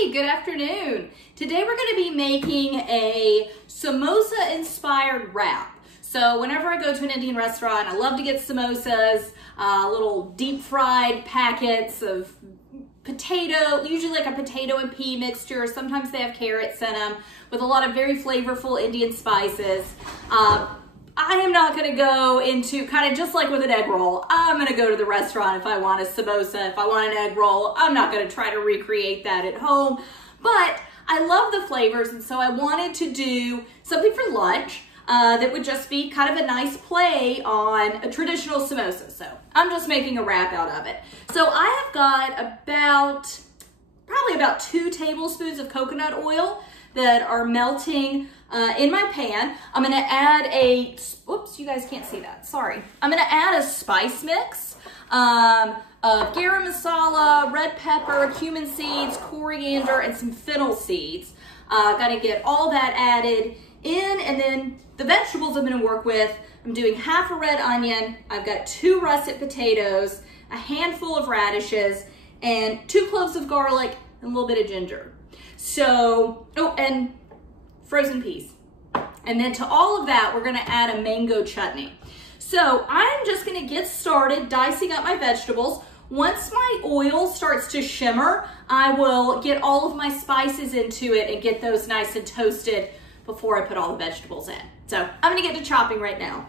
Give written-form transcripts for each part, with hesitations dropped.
Hey, good afternoon. Today we're going to be making a samosa-inspired wrap. So whenever I go to an Indian restaurant, I love to get samosas, little deep fried packets of potato, usually like a potato and pea mixture. Sometimes they have carrots in them with a lot of very flavorful Indian spices. I am not going to go into kind of just like with an egg roll. I'm going to go to the restaurant if I want a samosa. If I want an egg roll, I'm not going to try to recreate that at home. But I love the flavors, and so I wanted to do something for lunch that would just be kind of a nice play on a traditional samosa. So I'm just making a wrap out of it. So I have got probably about 2 tablespoons of coconut oil that are melting in my pan. I'm gonna add whoops, you guys can't see that, sorry. I'm gonna add a spice mix of garam masala, red pepper, cumin seeds, coriander, and some fennel seeds. Gotta get all that added in, and then the vegetables I'm gonna work with, I'm doing half a red onion, I've got 2 russet potatoes, a handful of radishes, and 2 cloves of garlic, and a little bit of ginger. So, oh, and frozen peas. And then to all of that, we're gonna add a mango chutney. So I'm just gonna get started dicing up my vegetables. Once my oil starts to shimmer, I will get all of my spices into it and get those nice and toasted before I put all the vegetables in. So I'm gonna get to chopping right now.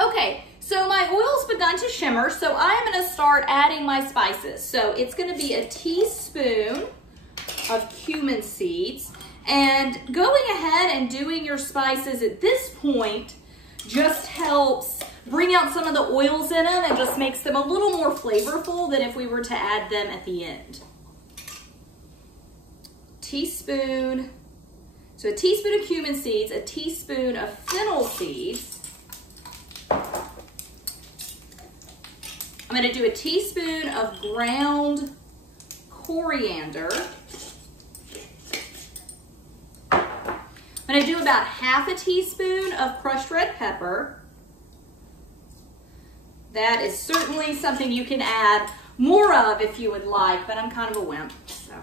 Okay, so my oil's begun to shimmer, so I'm gonna start adding my spices. So it's gonna be a teaspoon of cumin seeds, and going ahead and doing your spices at this point just helps bring out some of the oils in them and just makes them a little more flavorful than if we were to add them at the end. Teaspoon, so a teaspoon of cumin seeds, a teaspoon of fennel seeds. I'm going to do a teaspoon of ground coriander. I'm going to do about half a teaspoon of crushed red pepper. That is certainly something you can add more of if you would like, but I'm kind of a wimp. So.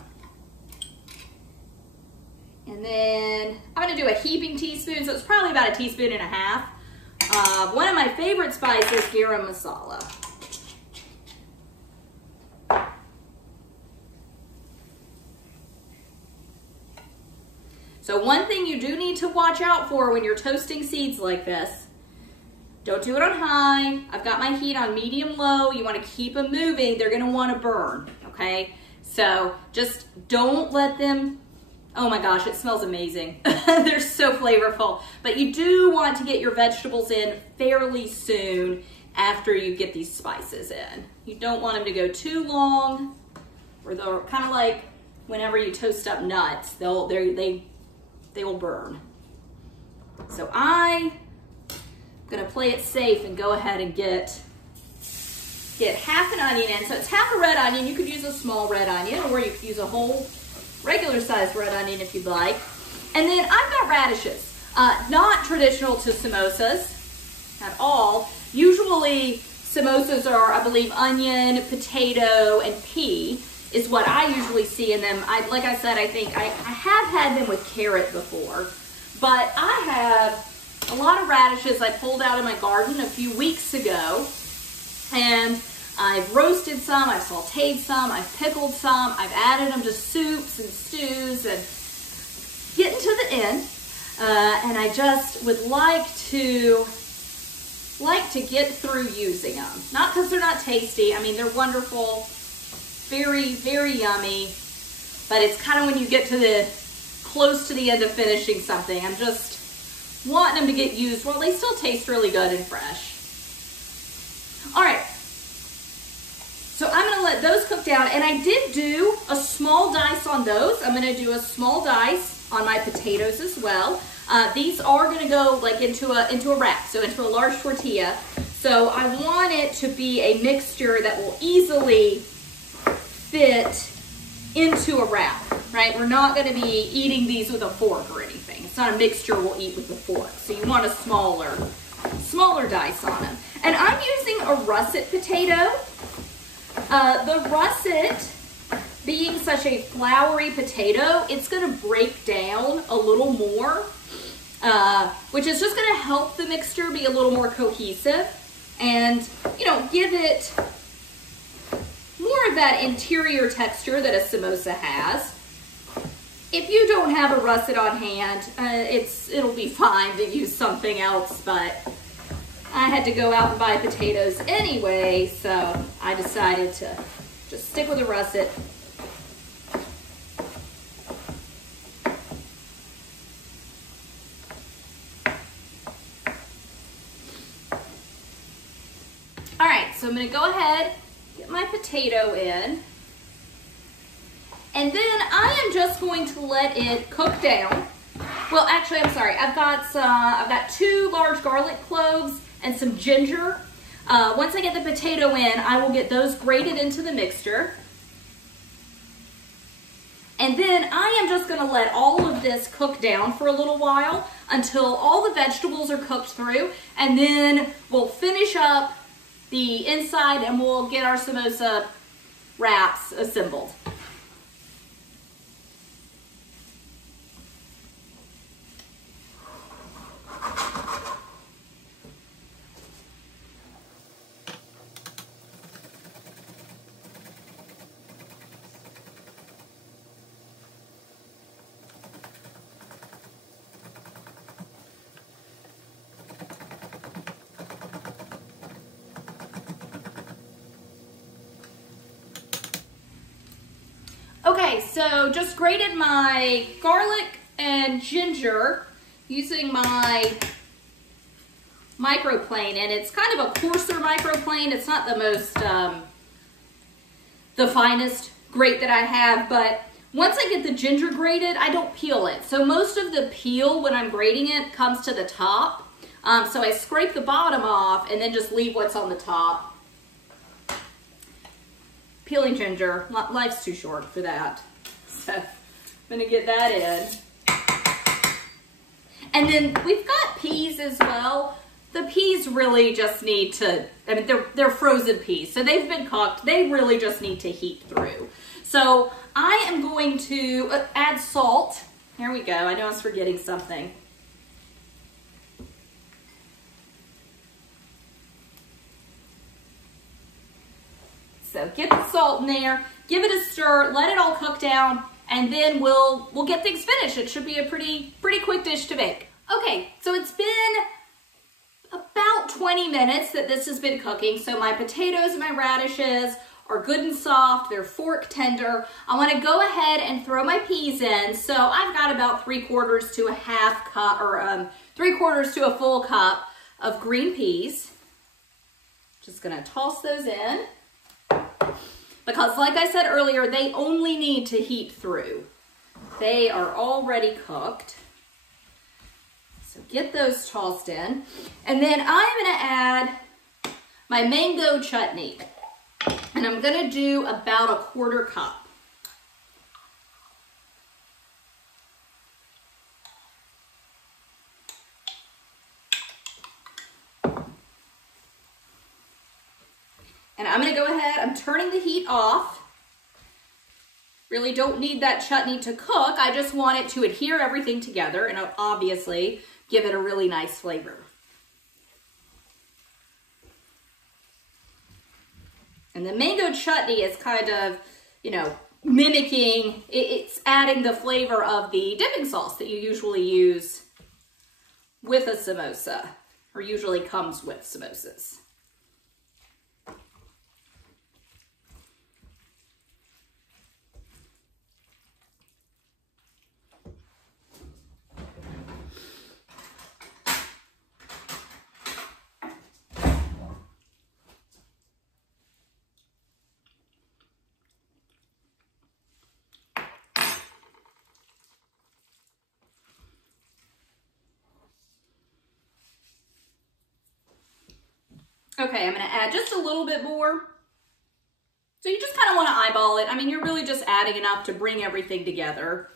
And then I'm going to do a heaping teaspoon, so it's probably about a teaspoon and a half. One of my favorite spices, garam masala. So one thing you do need to watch out for when you're toasting seeds like this, don't do it on high. I've got my heat on medium-low. You want to keep them moving. They're going to want to burn, okay? So just don't let them, oh my gosh, it smells amazing. They're so flavorful. But you do want to get your vegetables in fairly soon after you get these spices in. You don't want them to go too long, or they're kind of like whenever you toast up nuts, they will burn. So I I'm gonna play it safe and go ahead and get half an onion in. So it's half a red onion. You could use a small red onion, or you could use a whole regular sized red onion if you'd like. And then I've got radishes, not traditional to samosas at all. Usually samosas are, I believe, onion, potato, and pea is what I usually see in them. Like I said, I think I have had them with carrot before, but I have a lot of radishes I pulled out of my garden a few weeks ago, and I've roasted some, I've sauteed some, I've pickled some, I've added them to soups and stews, and getting to the end, and I just would like to get through using them. Not because they're not tasty. I mean, they're wonderful, very, very yummy, but it's kind of when you get to close to the end of finishing something, I'm just wanting them to get used while they still taste really good and fresh. All right, so I'm gonna let those cook down, and I did do a small dice on those. I'm gonna do a small dice on my potatoes as well. These are gonna go like into a wrap, so into a large tortilla. So I want it to be a mixture that will easily fit into a wrap, right? We're not gonna be eating these with a fork or anything. It's not a mixture we'll eat with a fork. So you want a smaller dice on them. And I'm using a russet potato. The russet, being such a floury potato, it's gonna break down a little more, which is just gonna help the mixture be a little more cohesive and, you know, give it more of that interior texture that a samosa has. If you don't have a russet on hand, it'll be fine to use something else, but I had to go out and buy potatoes anyway, so I decided to just stick with a russet. All right, so I'm gonna go ahead, get my potato in, and then I am just going to let it cook down. Well, actually, I'm sorry. I've got 2 large garlic cloves and some ginger. Once I get the potato in, I will get those grated into the mixture. And then I am just gonna let all of this cook down for a little while until all the vegetables are cooked through, and then we'll finish up the inside and we'll get our samosa wraps assembled. Okay, so just grated my garlic and ginger using my microplane, and it's kind of a coarser microplane. It's not the most, the finest grate that I have, but once I get the ginger grated, I don't peel it. So most of the peel when I'm grating it comes to the top. So I scrape the bottom off and then just leave what's on the top. Peeling ginger, life's too short for that. So I'm gonna get that in. And then we've got peas as well. The peas really just need to, I mean, they're frozen peas, so they've been cooked. They really just need to heat through. So I am going to add salt. Here we go, I know I was forgetting something. So get the salt in there, give it a stir, let it all cook down, and then we'll get things finished. It should be a pretty quick dish to make. Okay, so it's been about 20 minutes that this has been cooking. So my potatoes and my radishes are good and soft. They're fork tender. I want to go ahead and throw my peas in. So I've got about 3/4 to a half cup, or 3/4 to a full cup of green peas. Just gonna toss those in. Because like I said earlier, they only need to heat through. They are already cooked. So get those tossed in. And then I'm gonna add my mango chutney. And I'm gonna do about 1/4 cup. And I'm gonna go ahead, I'm turning the heat off. Really don't need that chutney to cook. I just want it to adhere everything together and obviously give it a really nice flavor. And the mango chutney is kind of, you know, mimicking, it's adding the flavor of the dipping sauce that you usually use with a samosa, or usually comes with samosas. Okay, I'm gonna add just a little bit more. So you just kind of want to eyeball it. I mean, you're really just adding enough to bring everything together.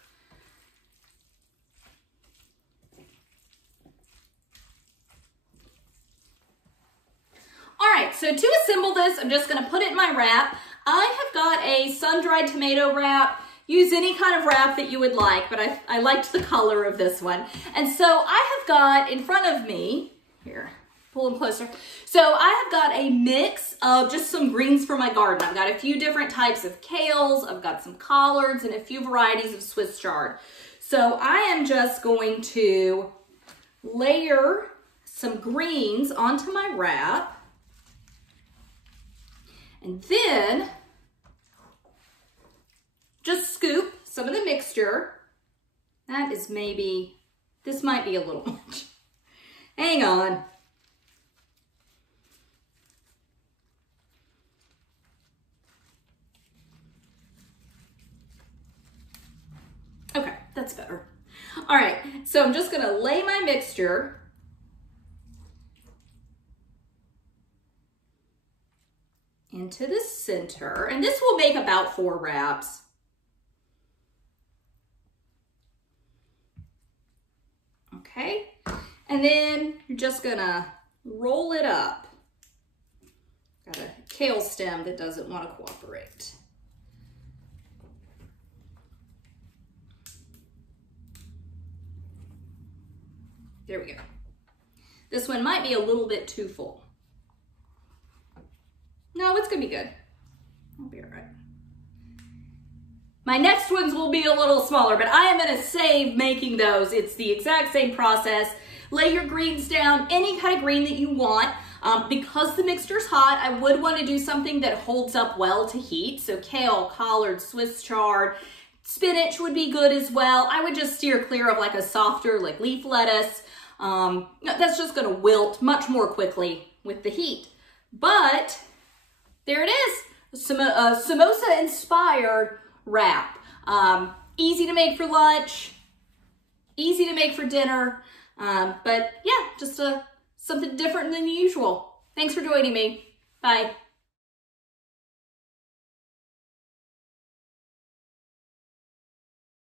All right, so to assemble this, I'm just gonna put it in my wrap. I have got a sun-dried tomato wrap. Use any kind of wrap that you would like, but I liked the color of this one. And so I have got in front of me, here, pull them closer. So I have got a mix of just some greens from my garden. I've got a few different types of kales, I've got some collards, and a few varieties of Swiss chard. So I am just going to layer some greens onto my wrap. And then just scoop some of the mixture. That is maybe, this might be a little much. Hang on. Okay, that's better. All right, so I'm just gonna lay my mixture into the center, and this will make about 4 wraps. Okay, and then you're just gonna roll it up. Got a kale stem that doesn't want to cooperate. There we go. This one might be a little bit too full. No, it's gonna be good. I'll be all right. My next ones will be a little smaller, but I am gonna save making those. It's the exact same process. Lay your greens down, any kind of green that you want. Because the mixture's hot, I would want to do something that holds up well to heat. So kale, collard, Swiss chard, spinach would be good as well. I would just steer clear of like a softer, like leaf lettuce. That's just gonna wilt much more quickly with the heat. But there it is, Samosa-Inspired wrap. Easy to make for lunch, easy to make for dinner, but yeah, just something different than usual. Thanks for joining me. Bye.